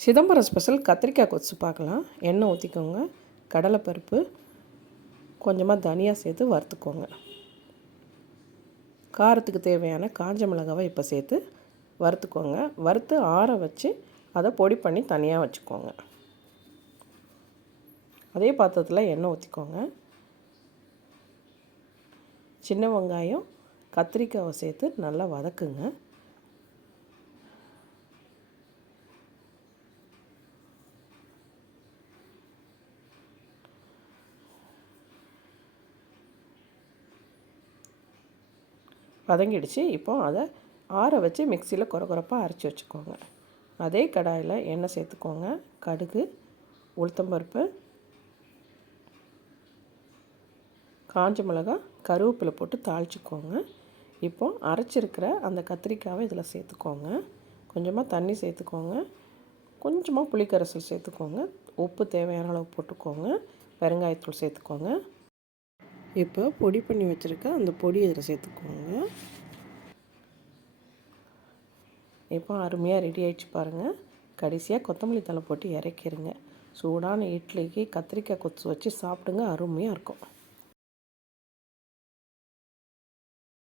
Chidambaram special கத்திரிக்காய் கொத்து பார்க்கலாம். எண்ணெய் ஊற்றிக்கோங்க. கடலைப்பருப்பு, கொஞ்சமாக தனியாக சேர்த்து வறுத்துக்கோங்க. காரத்துக்கு தேவையான காஞ்ச மிளகாவை இப்போ சேர்த்து வறுத்துக்கோங்க. வறுத்து ஆற வச்சு அதை பொடி பண்ணி தனியாக வச்சுக்கோங்க. அதே பாத்திரத்தில் எண்ணெய் ஊற்றிக்கோங்க. சின்ன வெங்காயம், கத்திரிக்காவை சேர்த்து நல்லா வதக்குங்க. வதங்கிடுச்சு. இப்போ அதை ஆற வச்சு மிக்சியில் கொரகொரப்பாக அரைச்சி வச்சுக்கோங்க. அதே கடாயில் எண்ணெய் சேர்த்துக்கோங்க. கடுகு, உளுத்தம்பருப்பு, காஞ்ச மிளகாய், கருவேப்பிலை போட்டு தாளிச்சிக்கோங்க. இப்போது அரைச்சிருக்கிற அந்த கத்திரிக்காவை இதில் சேர்த்துக்கோங்க. கொஞ்சமாக தண்ணி சேர்த்துக்கோங்க. கொஞ்சமாக புளிக்கரைசல் சேர்த்துக்கோங்க. உப்பு தேவையான அளவு போட்டுக்கோங்க. பெருங்காயத்தூள் சேர்த்துக்கோங்க. இப்போ பொடி பண்ணி வச்சுருக்க அந்த பொடி இதில் சேர்த்துக்கோங்க. இப்போ அருமையாக ரெடி ஆகிடுச்சு பாருங்கள். கடைசியாக கொத்தமல்லி தழை போட்டு இறக்கிடுங்க. சூடான இட்லிக்கு கத்திரிக்காய் கொத்து வச்சு சாப்பிடுங்க. அருமையாக இருக்கும்.